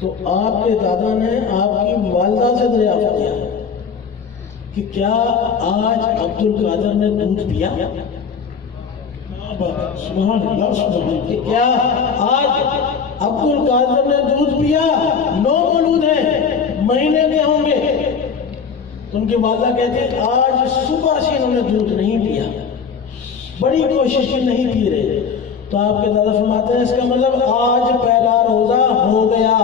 تو آپ کے دادا نے آپ کی والدہ سے دریافت کیا کہ کیا آج عبد القادر نے دودھ پیا؟ سبحان اللہ سبحان اللہ. کہ کیا آج عبد القادر نے دودھ پیا؟ 9 مولود ہیں، مہینے کے ہوں گے. تو ان کی والدہ کہتے ہیں آج صبح سے انہوں نے دودھ نہیں پیا، بڑی کوشش کی نہیں پی رہے. تو آپ کے دادا فرماتے ہیں اس کا مطلب آج پہلا روزہ ہو گیا.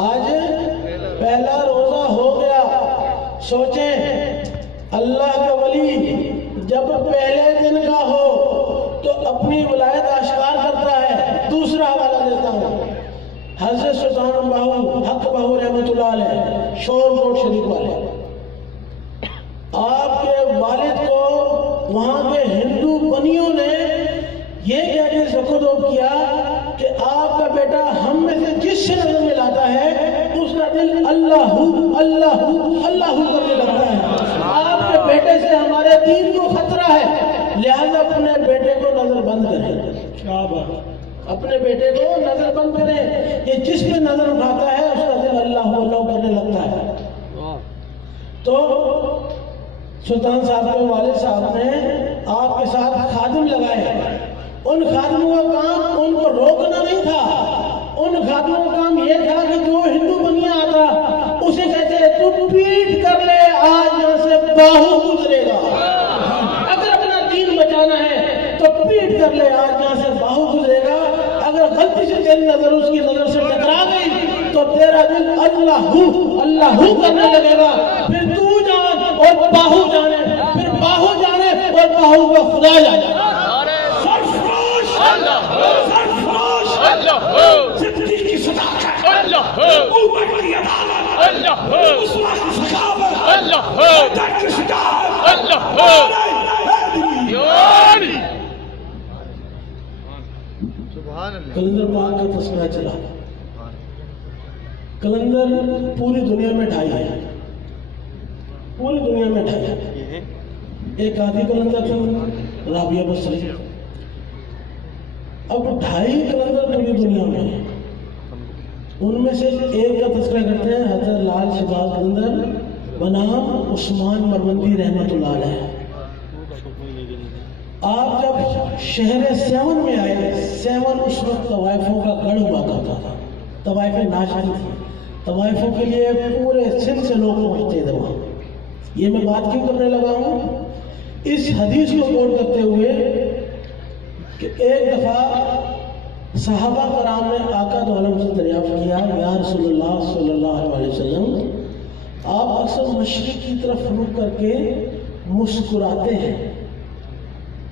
آج پہلا روزہ ہو گیا. سوچیں اللہ کا ولی جب پہلے دن کا ہو تو اپنی ولایت اشکار کرتا ہے. دوسرا حوالہ دیتا ہوں، حضرت سلطان باہو حق باہو رحمۃ اللہ علیہ، شور کوٹ شریف والے، آپ کے والد کو وہاں کے ہندو بنیوں نے یہ کہہ کے زخودوب کیا کہ آپ کا بیٹا ہم میں سے جس سے نظر ملاتا ہے اس کا دل اللہ اللہ اللہ کرنے لگتا ہے. آپ کے بیٹے سے ہمارے دین کو خطرہ ہے، لہذا اپنے بیٹے کو نظر بند کریں. اپنے بیٹے کو نظر بند کریں. یہ جس پہ نظر اٹھاتا ہے اس کا دل اللہ اللہ کرنے لگتا ہے. تو سلطان صاحب کے والد صاحب نے آپ کے ساتھ خادم لگائے. ان خادموں کا کام ان کو روکنا نہیں تھا، ان خادموں کا کام یہ تھا کہ جو ہندو بنیا آتا اسے کہتے تو پیٹ کر لے، آج یہاں سے باہو گزرے گا. اگر اپنا دین بچانا ہے تو پیٹ کر لے، آج یہاں سے باہو گزرے گا. اگر غلطی سے تیری نظر اس کی نظر سے ٹکرا گئی تو تیرا دل اللہ اللہ کرنے لگے گا. پھر تو جان اور باہو جانے، پھر باہو جانے اور باہو کا خدا جانے. زندگی کی صداقت، امت کی عدالت، عثمان کی ثقافت، درد کی شجاعت، کلندر پاک کا تذکرہ چلا. کلندر پوری دنیا میں ڈھائی ہے، پوری دنیا میں ڈھائی ہے. ایک آدھی کلندر تھا رابعہ بصری. اب 2.5 کلندر پوری دنیا میں ہیں. ان میں سے ایک کا تذکرہ کرتے ہیں حضرت لال شہباز کلندر بنام عثمان مروندی رحمۃ اللہ علیہ. آپ جب شہر سیون میں آئے، سیون اس وقت طوائفوں کا گڑھ ہوا کرتا تھا، طوائفیں ناشتی تھیں. طوائفوں کے لیے پورے سندھ سے لوگ پہنچتے تھے وہاں. یہ میں بات کیوں کرنے لگا ہوں؟ اس حدیث کو کوٹ کرتے ہوئے کہ ایک دفعہ صحابہ کرام نے آقا دو عالم سے دریافت کیا یا رسول اللہ صلی اللہ علیہ وسلم، آپ اکثر مشرق کی طرف رخ کر کے مسکراتے ہیں،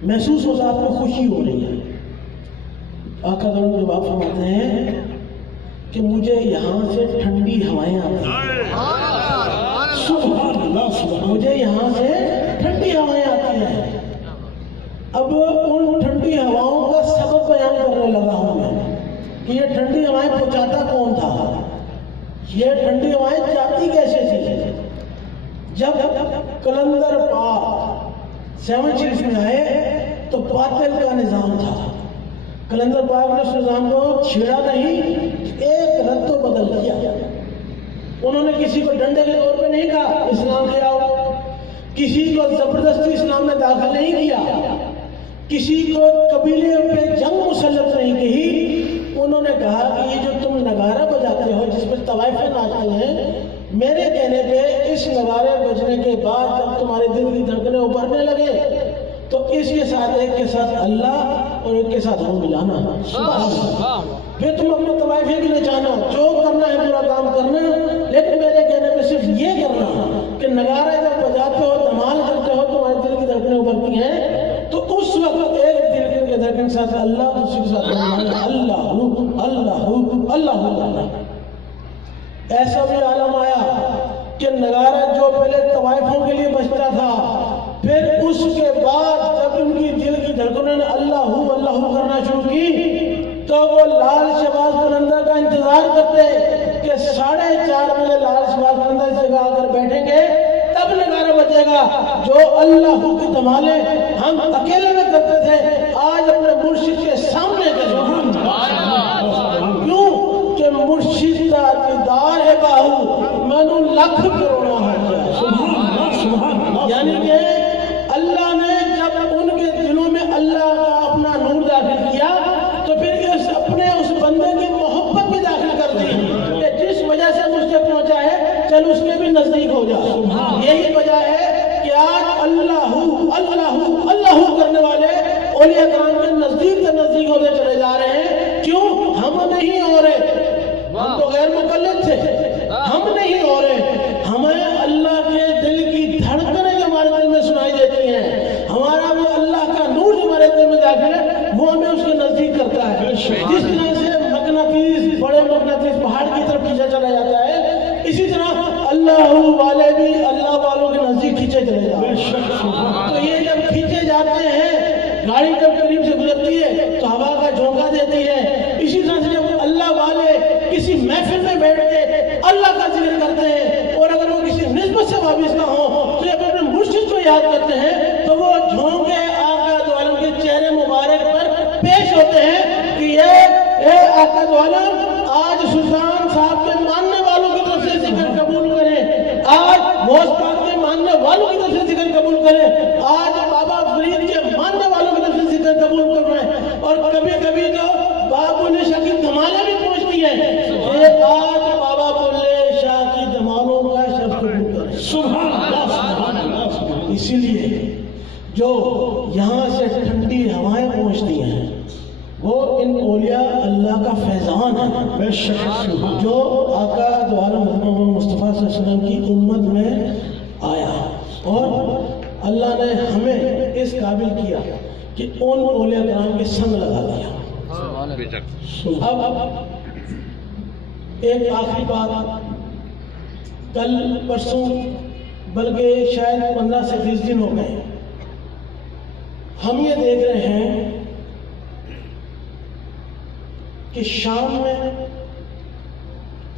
محسوس ہوتا آپ کو خوشی ہو رہی ہے. آقا دو عالم جواب فرماتے ہیں کہ مجھے یہاں سے ٹھنڈی ہوائیں آتی ہیں. سبحان اللہ سبحان. مجھے یہاں سے ٹھنڈی ہوائیں آتی ہیں. اب ان ٹھنڈی ہواؤں کا سبب بیان کرنے لگا ہوں میں کہ یہ ٹھنڈی ہوائیں پہنچاتا کون تھا، یہ ٹھنڈی ہوائیں جاتی کیسے تھی. جب کلندر پاک 7 شریف میں آئے تو باطل کا نظام تھا. کلندر پاک نے اس نظام کو چھیڑا نہیں، ایک رد و بدل کیا. انہوں نے کسی کو ڈنڈے کے طور پہ نہیں کہا اسلام لے آؤ، کسی کو زبردستی اسلام میں داخل نہیں کیا، کسی کو قبیلے پہ جنگ مسلط نہیں کی. انہوں نے کہا کہ یہ جو تم نگارہ بجاتے ہو جس پہ طوائفیں ناچتی ہیں، میرے کہنے پہ اس نگارے بجنے کے بعد جب تمہارے دل کی دھڑکنیں ابھرنے لگے تو اس کے ساتھ ایک کے ساتھ اللہ اور ایک کے ساتھ ہم ملانا. پھر تم اپنے طوائفیں کے لیے جانا، جو کرنا ہے پورا کام کرنا، لیکن میرے کہنے پہ صرف یہ کرنا کہ نگارہ جب بجاتے ہو دھمال کرتے ہو تمہارے دل کی دھڑکنیں ابھرتی ہیں تو اس وقت ایک دل کے دھڑکن کے ساتھ اللہ، دوسری کے ساتھ اللہ اللہ اللہ اللہ. ایسا بھی عالم آیا کہ نگارہ جو پہلے طوائفوں کے لیے بجتا تھا، پھر اس کے بعد جب ان کی دل کی دھڑکنوں نے اللہ اللہ کرنا شروع کی تو وہ لال شہباز کلندر کا انتظار کرتے کہ 4:30 بجے لال شہباز کلندر اس جگہ آ کر بیٹھیں گے تب نگارہ بجے گا. جو اللہ کی دھمالیں ہم اکیلے میں کرتے تھے آج اپنے مرشد کے سامنے کریں. کل اس کے بھی نزدیک ہو جا. یہی وجہ ہے کہ آج اللہ اللہ اللہ کرنے والے اولیاء کرام کے نزدیک سے نزدیک ہوتے چلے جا رہے ہیں. کیوں؟ ہم نہیں ہو رہے، ہم تو غیر مقلد تھے، ہم نہیں ہو رہے. ہمیں اللہ کے دل کی دھڑکنیں جو ہمارے دل میں سنائی دیتی ہیں، ہمارا وہ اللہ کا نور جو ہمارے دل میں داخل ہے، وہ ہمیں اس کے نزدیک کرتا ہے. جس طرح سے مقناطیس بڑے مقناطیس پہاڑ کی طرف کھینچا چلا جاتا ہے، اسی طرح اللہ والے بھی اللہ والوں کے نزدیک کھینچے چلے جاتے ہیں. تو یہ جب کھینچے جاتے ہیں، گاڑی جب قریب سے گزرتی ہے تو ہوا کا جھونکا دیتی ہے. اسی طرح سے جب اللہ والے کسی محفل میں بیٹھ کے اللہ کا ذکر کرتے ہیں، اور اگر وہ کسی نسبت سے وابستہ ہوں تو جب اپنے مرشد کو یاد کرتے ہیں تو وہ جھونکے آقا دو عالم کے چہرے مبارک پر پیش ہوتے ہیں کہ اے آقا دو عالم، آج سلطان صاحب کے ماننے والوں کی طرف سے ذکر قبول کریں، آج غوث پاک کے ماننے والوں کی طرف سے ذکر قبول کریں، آج بابا فرید کے ماننے والوں کی طرف سے ذکر قبول کر رہے ہیں. اور کبھی کبھی تو بابا بلے شاہ کی دھمالیں بھی پہنچتی ہیں، آج بابا بلے شاہ کی دھمالوں کا شرف قبول کریں. سبحان اللہ. اسی لیے جو یہاں سے ٹھنڈی ہوائیں پہنچتی ہیں وہ ان اولیاء اللہ کا فیضان ہے. بے شک جو آقا دو عالم محمد مصطفیٰ صلی اللہ علیہ وسلم کی امت میں آیا، اور اللہ نے ہمیں اس قابل کیا کہ ان اولیاء کرام کے سنگ لگا دیا. اب ایک آخری بات، کل پرسوں بلکہ شاید 15 سے 20 دن ہو گئے، ہم یہ دیکھ رہے ہیں کہ شام میں،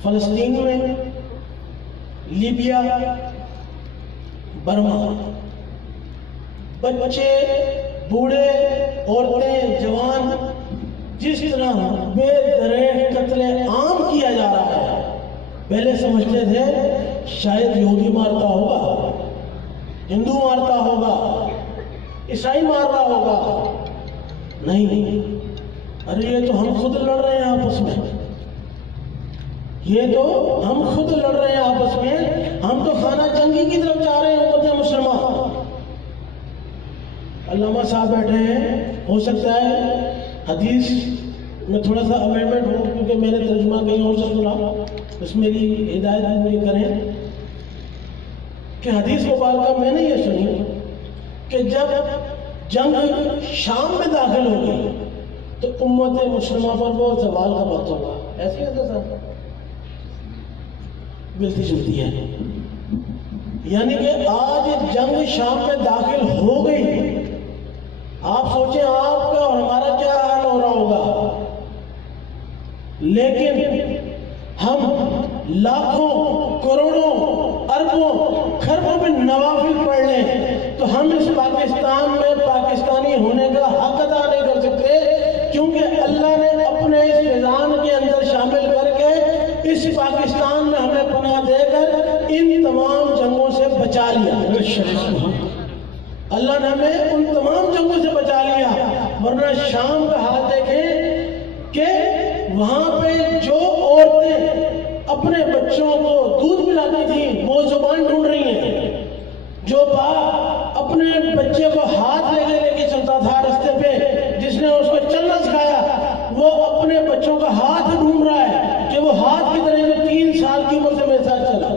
فلسطین میں، لیبیا، برما، بچے، بوڑھے، عورتیں، جوان جس طرح بے دریغ قتل عام کیا جا رہا ہے. پہلے سمجھتے تھے شاید یہودی مارتا ہوگا، ہندو مارتا ہوگا، عیسائی مار رہا ہوگا. نہیں، ارے یہ تو ہم خود لڑ رہے ہیں آپس میں، یہ تو ہم خود لڑ رہے ہیں آپس میں. ہم تو خانہ جنگی کی طرف جا رہے ہیں امت مسلمہ. علامہ صاحب بیٹھے ہیں، ہو سکتا ہے حدیث میں تھوڑا سا امینڈمنٹ ہو، کیونکہ میں نے ترجمہ کہیں اور سے سنا، اس میری ہدایت مجھے کریں کہ حدیث مبارکہ میں نے یہ سنی کہ جب جنگ شام میں داخل ہوگی تو امت مسلمہ پر وہ زوال کا وقت ہوگا. ایسے ایسا سر ملتی جلتی ہے، یعنی کہ آج جنگ شام میں داخل ہو گئی. آپ سوچیں آپ کا اور ہمارا کیا حال ہو رہا ہوگا. لیکن ہم لاکھوں، کروڑوں، اربوں، خربوں میں نوافل پڑھ لیں تو ہم اس پاکستان میں پاکستانی ہونے کا حق ادا نہیں کر سکتے، کیونکہ اللہ نے اپنے اس فیضان کے اندر شامل کر کے اس پاکستان میں ہمیں پناہ دے کر ان تمام جنگوں سے بچا لیا. اللہ نے ہمیں ان تمام جنگوں سے بچا لیا. ورنہ شام کا حال دیکھیں کہ وہاں پہ جو عورتیں اپنے بچوں کو دودھ پلاتی تھیں وہ زبان ڈھونڈ رہی ہیں. جو باپ اپنے بچے کو ہاتھ لے کے چلتا تھا راستے پہ، جس نے اس کو چلنا سکھایا، وہ اپنے بچوں کا ہاتھ ڈھونڈ رہا ہے کہ وہ ہاتھ کی طرح جو 3 سال کی عمر سے میرے ساتھ چلا.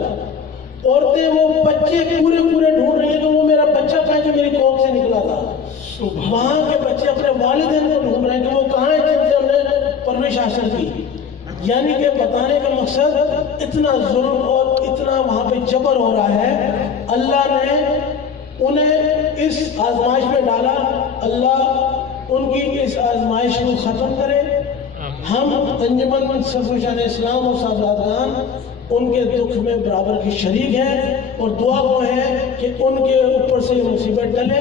عورتیں وہ بچے پورے ڈھونڈ رہی ہیں کہ وہ میرا بچہ کہاں ہے جو میری کوکھ سے نکلا تھا. وہاں کے بچے اپنے والدین کو ڈھونڈ رہے ہیں کہ وہ کہاں ہیں جن سے ہم نے پرورش حاصل کی. یعنی کہ بتانے کا مقصد اتنا ظلم اور اتنا وہاں پہ جبر ہو رہا ہے. اللہ نے انہیں اس آزمائش میں ڈالا، اللہ ان کی اس آزمائش کو ختم کرے. ہم انجمن سرفرشان اسلام اور صاحبزادگان ان کے دکھ میں برابر کی شریک ہیں، اور دعا وہ ہے کہ ان کے اوپر سے یہ مصیبت ٹلے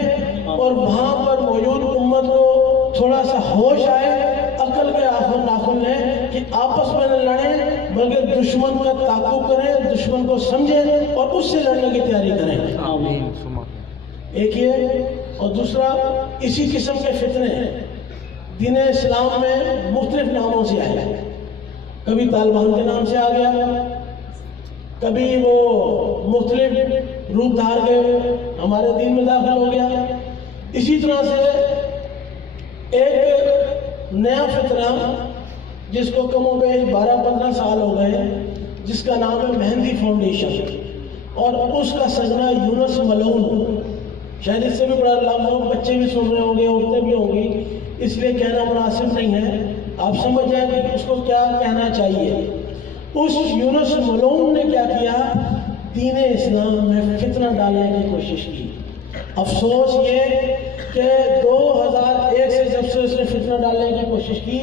اور وہاں پر موجود امت کو تھوڑا سا ہوش آئے، عقل کے آخر ناخن لیں کہ آپس میں نہ لڑیں بلکہ دشمن کا تعاقب کریں، دشمن کو سمجھیں اور اس سے لڑنے کی تیاری کریں. آمین. ایک یہ، اور دوسرا اسی قسم کے فتنے دین اسلام میں مختلف ناموں سے آئے. کبھی طالبان کے نام سے آ گیا، کبھی وہ مختلف روپ دھار کے ہمارے دین میں داخل ہو گیا. اسی طرح سے ایک نیا فطرہ جس کو کم و بیش 12-15 سال ہو گئے، جس کا نام ہے مہندی فاؤنڈیشن، اور اس کا سجنا یونس ملعون. شاید اس سے بھی بڑا لوگ بچے بھی سن رہے ہوں گے، عورتیں بھی ہوں گی، اس لیے کہنا مناسب نہیں ہے. آپ سمجھ جائیں کہ اس کو کیا کہنا چاہیے. اس یونس ملعون نے کیا کیا؟ دین اسلام میں فتنہ ڈالنے کی کوشش کی. افسوس یہ کہ 2001 سے جب سے اس نے فتنہ ڈالنے کی کوشش کی،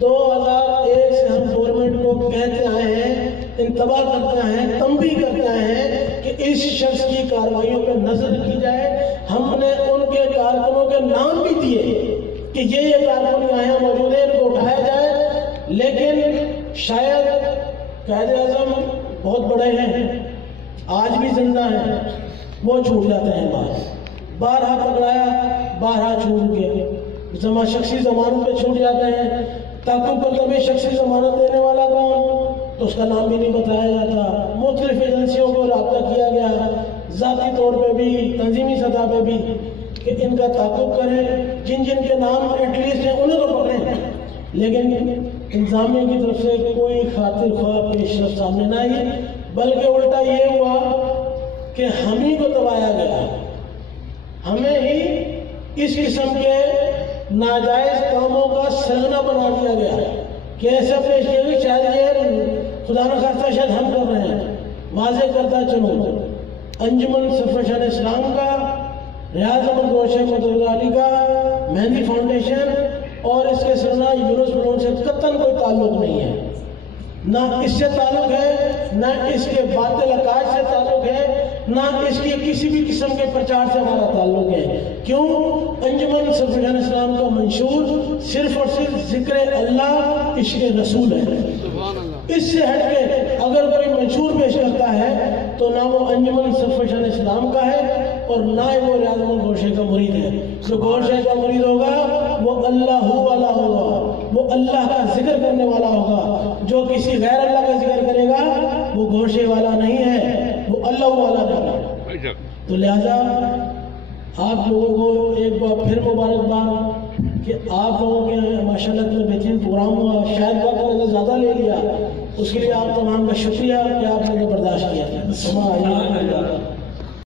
2001 سے ہم گورنمنٹ کو کہتے آئے ہیں، انتباہ کرتے آئے ہیں، تنبیہ کرتے آئے ہیں کہ اس شخص کی کارروائیوں پہ نظر کی جائے. ہم نے ان کے کارکنوں کے نام بھی دیے کہ یہ کارکن یہاں موجود ہیں، ان کو اٹھایا جائے. لیکن شاید قائد اعظم بہت بڑے ہیں، آج بھی زندہ ہیں، وہ چھوٹ جاتے ہیں. بارہا پکڑایا، بارہا چھوٹ گئے. شخصی ضمانت پہ چھوٹ جاتے ہیں. تعاقب پر کبھی شخصی ضمانت دینے والا کون، تو اس کا نام بھی نہیں بتایا جاتا. مختلف ایجنسیوں کو رابطہ کیا گیا، ذاتی طور پہ بھی، تنظیمی سطح پہ بھی، کہ ان کا تعاقب کریں. جن جن کے نام ایٹ لیسٹ ہیں انہیں تو پکڑیں، لیکن انتظامیہ کی طرف سے کوئی خاطر خواہ پیش رفت سامنے نہ آئی، بلکہ الٹا یہ ہوا کہ ہم ہی کو دبایا گیا. ہمیں ہی اس قسم کے ناجائز کاموں کا سرگنا بنا دیا گیا کہ ایسا پیش کیا کہ شاید یہ خدا نخواستہ شاید ہم کر رہے ہیں. واضح کرتا چلوں، انجمن سرفرشان اسلام کا، ریاض احمد گوشے مدد علی کا، مہندی فاؤنڈیشن اور اس کے سرنا یونس ملعون سے قطعاً کوئی تعلق نہیں ہے. نہ اس سے تعلق ہے، نہ اس کے باطل عقائد سے تعلق ہے، نہ اس کی کسی بھی قسم کے پرچار سے ہمارا تعلق ہے. کیوں؟ انجمن سرفرشان اسلام کا منشور صرف اور صرف ذکر اللہ، عشق رسول ہے. اس سے ہٹ کے اگر کوئی منشور پیش کرتا ہے تو نہ وہ انجمن سرفرشان اسلام کا ہے اور نہ وہ ریاض احمد گوشے کا مرید ہے. جو گوشے کا مرید ہوگا وہ اللہ والا ہوگا، وہ اللہ کا ذکر کرنے والا ہوگا. جو کسی غیر اللہ کا ذکر کرے گا وہ گوشے والا نہیں ہے، وہ اللہ والا نہیں ہے. تو لہذا آپ لوگوں کو ایک بار پھر مبارکباد کہ آپ لوگوں کے ماشاءاللہ اتنا بہترین پروگرام ہوا. شاید وقت میں نے زیادہ لے لیا، اس کے لیے آپ تمام کا شکریہ کہ آپ نے برداشت کیا.